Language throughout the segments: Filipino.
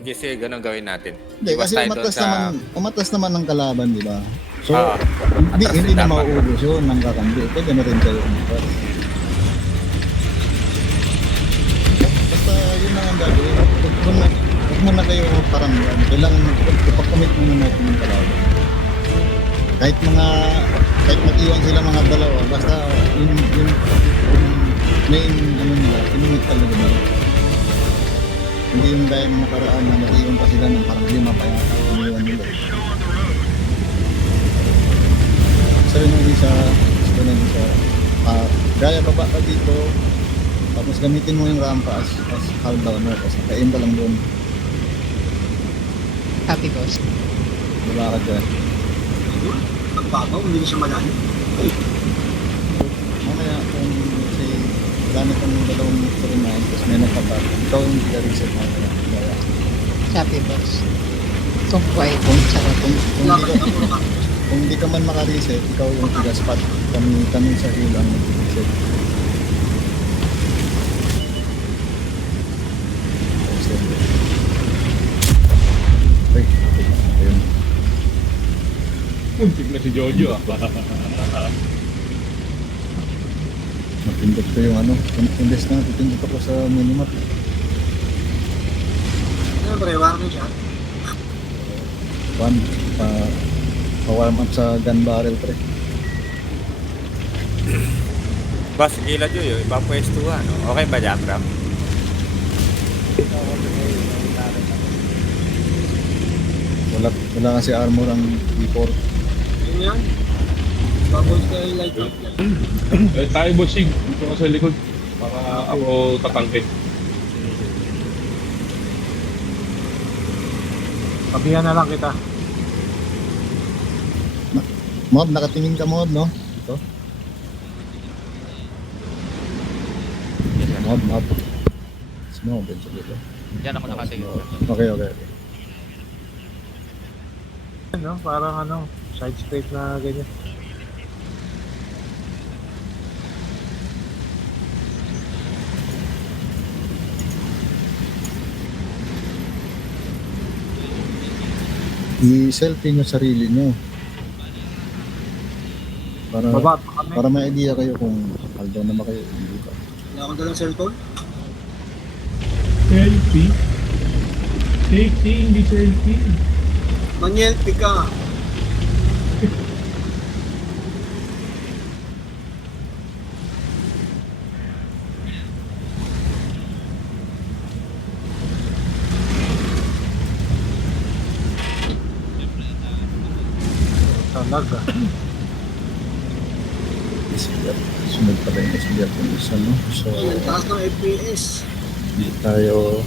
Sige, sige, ganun gawin natin. Hindi, Iwas kasi tayo doon sa... umatas naman ng kalaban, di ba? So, hindi, atras hindi din na dapat. mauubos yun ng kakambi. Pwede na rin kayo umatas. Basta yun lang ang gagawin. Huwag muna kayo paramdam. Kailangan ipag-commit muna natin ng kalaban. Kahit mag-iwan sila mga dalawa, basta yung main ano nila, inumit talaga nila. Hindi yung gaya ng nakaraan na nag-iwan pa sila ng parang 5 pa yata. Iniwan nila. Isa rin yung isa, gaya baba ka dito, tapos gamitin mo yung rampa as hull downer, tapos naka-aim ka lang doon. Copy, boss. Wala ka dyan. Pagbabaw, hindi na siya malalim. Mamaya kung say, gamit ang dalawang motor na yun, tapos may nagpapag, ikaw yung reset na kaya. Copy, boss. Kung quiet, charot. Kung hindi ka man maka-reset, ikaw yung tiga-spot. Kami sa hill ang reset. Ay, ayun. Puntik na si Jojo ah. Napindot ko yung ano, imbes na napindot ako sa minimap. Ano ba, warning siya? Pa-warm up sa gun barrel pre. Boss, gila dyo yun. Ipapwestuhan. No? Okay ba dyan, Bram? Wala kasi armor ang D4. Yun yan. Baboy ka yung light up yan. Eh, tayo bossing. Dito ka sa likod. Para ako tatangkit. Pabihan na lang kita. Mob, nakatingin ka mob, no? Ito. Mob. Smob, din sa dito. Diyan ako nakatingin. Okay. Ano, parang ano, side straight na ganyan. I-selfie nyo sarili nyo. Baba pa kami. Para may idea kayo kung haldo na ba kayo. Hindi ba? Wala akong dalang cellphone. Selfie? Safety, hindi selfie. Manyelpi ka. Talaga. Sunod pa rin yung SBF yung isa, no? So, Ang taas ng FPS. hindi tayo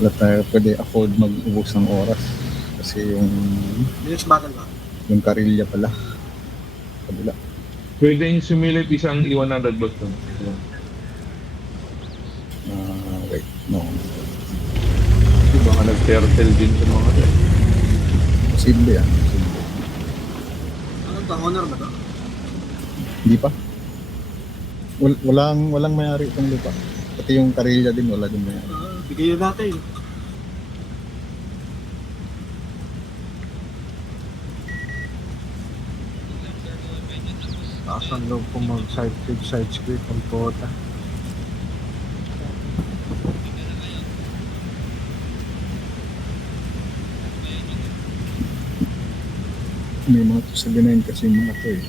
wala tayo pwede afford mag-ubos ng oras kasi Next battle ba? yung karilya pala kabila. Pwede yung simulate isang E100 boss doon. Wait, no, Diba nga nag-turtle din sa mga to. posible yan, posible. Ano ba? Honor ba to? Hindi pa, walang mayari itong lupa, pati yung karilya din wala din mayari. Bigay na natin. Taas ang loob ko mag-side script ang pota. May mga 279 kasi yung mga to eh.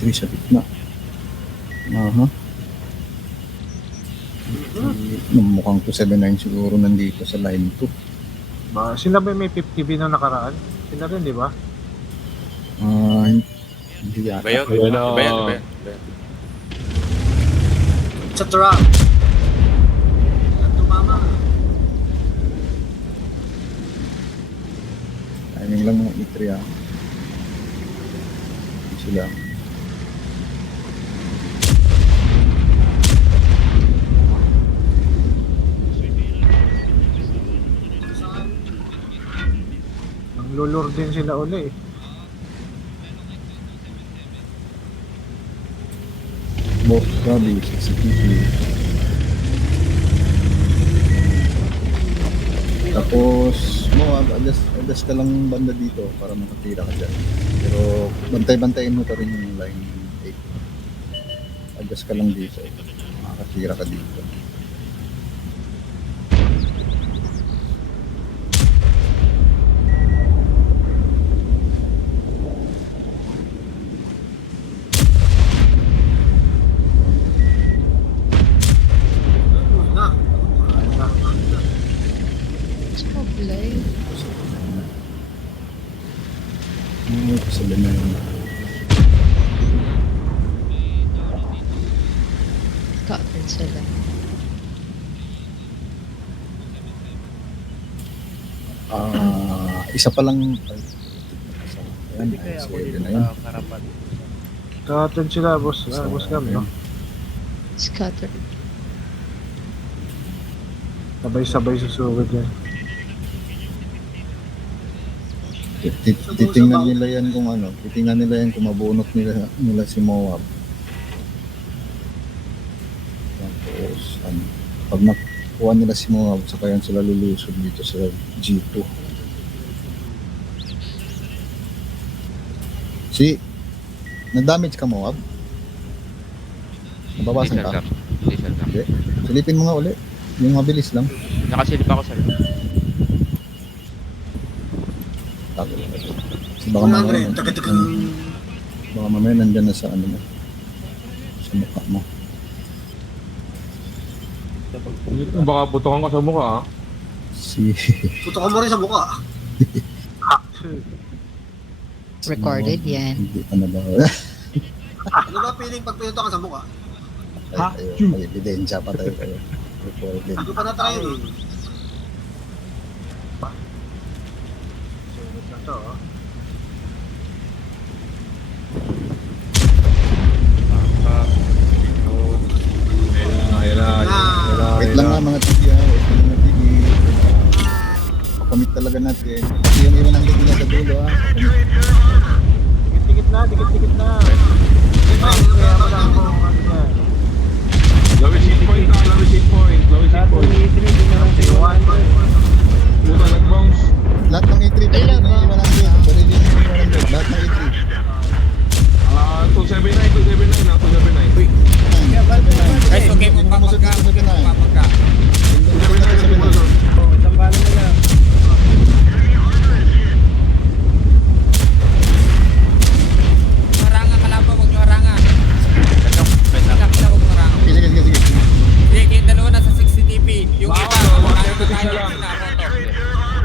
Three sa gitna. Aha. Mukhang 279 siguro nandito sa line 2. Sila ba may 50B na nakaraan? Sila rin, di ba? Hindi yata. Ba yun? Ayun na. Ba yun? Sa truck. Tumama. Timing lang mga E3 ah. Sila. Lulur din sila uli eh. Bobby, CCTV. Tapos, adjust ka lang banda dito para makatira ka dyan. Pero, bantay-bantayin mo pa rin yung line 8. Adjust ka lang dito. Makakatira ka dito. Na. Chocolate. Sabi na yun. Covered sila. Isa pa lang. Ayan, sige na yun. Katon sila, boss. Boss Gam, no? Scattered. Sabay-sabay susugod yan. Titingnan nila yan kung ano, titingnan nila yan kung mabunot nila si Moab. Tapos, ano, pag nakuha nila si Moab, saka yan sila lulusog dito sa G2. Nag-damage ka, Moab? Nababasan ka? Hindi, sir. Hindi. Silipin mo nga uli. Yung mabilis lang. Nakasilip ako, sir. Tago. Kasi baka mamaya, baka mamaya nandyan na sa ano mo. Sa mukha mo. Baka putokan ka sa mukha, ha? Puto ka mo rin sa mukha. Recorded yan. Hindi pa na ba? Ano ba feeling pag pinuto ka sa mukha? May ebidensya pa tayo kayo. Recorded. Ano pa na tayo eh? Sugod na to, oh. Ayun na. Wait lang nga mga TV, ha? Wait lang mga TV. Pakamit talaga natin. Kasi yung iwan ang nila sa dulo, ha? Dikit-dikit na, dikit-dikit na. Kaya wala akong ano yan. Lowest hit point na, lowest hit point. Lowest hit point. Puta, nag-bounce. Lahat ng A3, barili na yung 100. Barili na yung 100. Lahat ng A3. 279 na, 279. Uy, guys, okay mo papagka. Okay mo papagka. 279. Harangan kalaban, huwag nyo harangan. Huwag nyo harangan. Sige. Sige, kayong dalawa nasa 60 TP. Yung iba, Wow, kaya isa lang. na photo.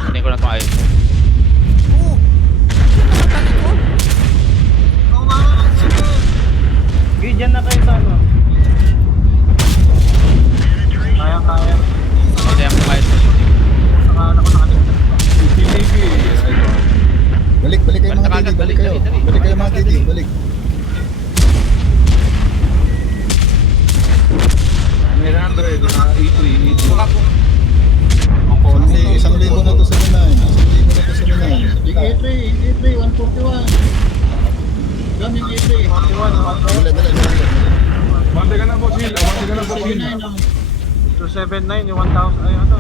Hindi ko na itong ayos. Oo. Talikod. Oo nga, sige. Dyan na kayo sa ano. Kaya. Hindi ako ayos. Nakaano ko nakaligtas pa. CCTV. Balik kayo mga Balik, TD. Balik kayo. dali. Balik kayo mga TD. Balik. 900 na E3. Buka po. Hindi, 1,000 na to sa Minay. 1,000 na to sa Minay. A3, 141. Daming A3. Dala. Bante ka na, boss Hill. Bante ka na, boss Hill. 279, yung 1,000, ay ano.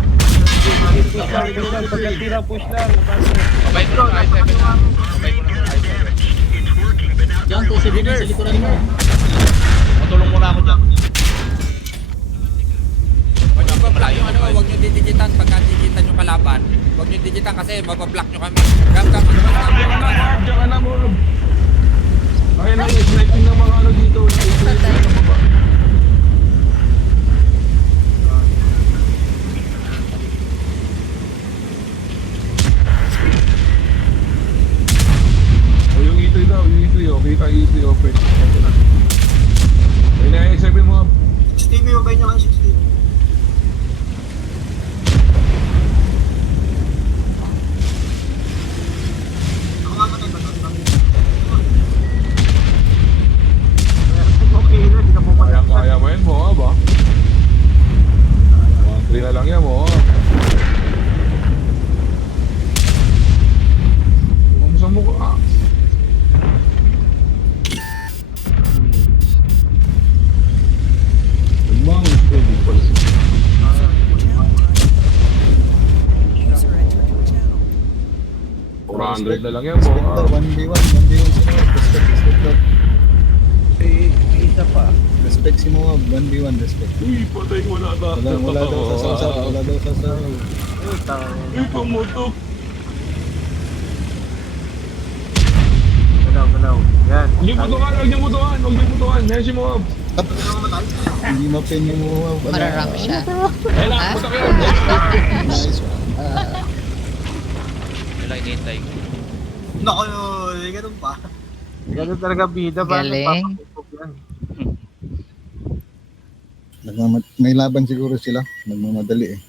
Pagkatira push lang. Babay ko na ayos 7 na. Babay ko na ayos 7. Diyan, 279 sa likuran mo. Matulong muna ako dyan. Huwag nyo pa-block yung ano, huwag nyo didigitan pagka digitan yung kalaban. Huwag nyo digitan kasi mapablock nyo kami. Gam, Diyan ka na, Moab. Ayun lang, sniping ng mga ano dito. Yung E3 daw, yung E3, okay ka E3 open. Ayun na, i7 mo. 6TV, mabay nyo kayo 6TV. 200 na lang yan, Respect Moab. daw, 1v1 si Moab. Respect daw. Isa pa. Respect si Moab, 1v1, respect. Uy, patay ko na ta. Wala daw sa sasaw, wala daw sa sasaw. Ay, tanga. Uy, pumutok. Manaw. Yan. Huwag niyo putukan, huwag niyo putukan, huwag niyo putukan. Yan si Moab. Hindi mapin yung Moab. Mararam siya. Eh lang, Ah? putok yan. Nice one. Yun lang hinihintay ko. Nako, ganun pa. Ganun talaga bida ba? Galing. Nagpapatupog yan. May laban siguro sila. Nagmamadali eh.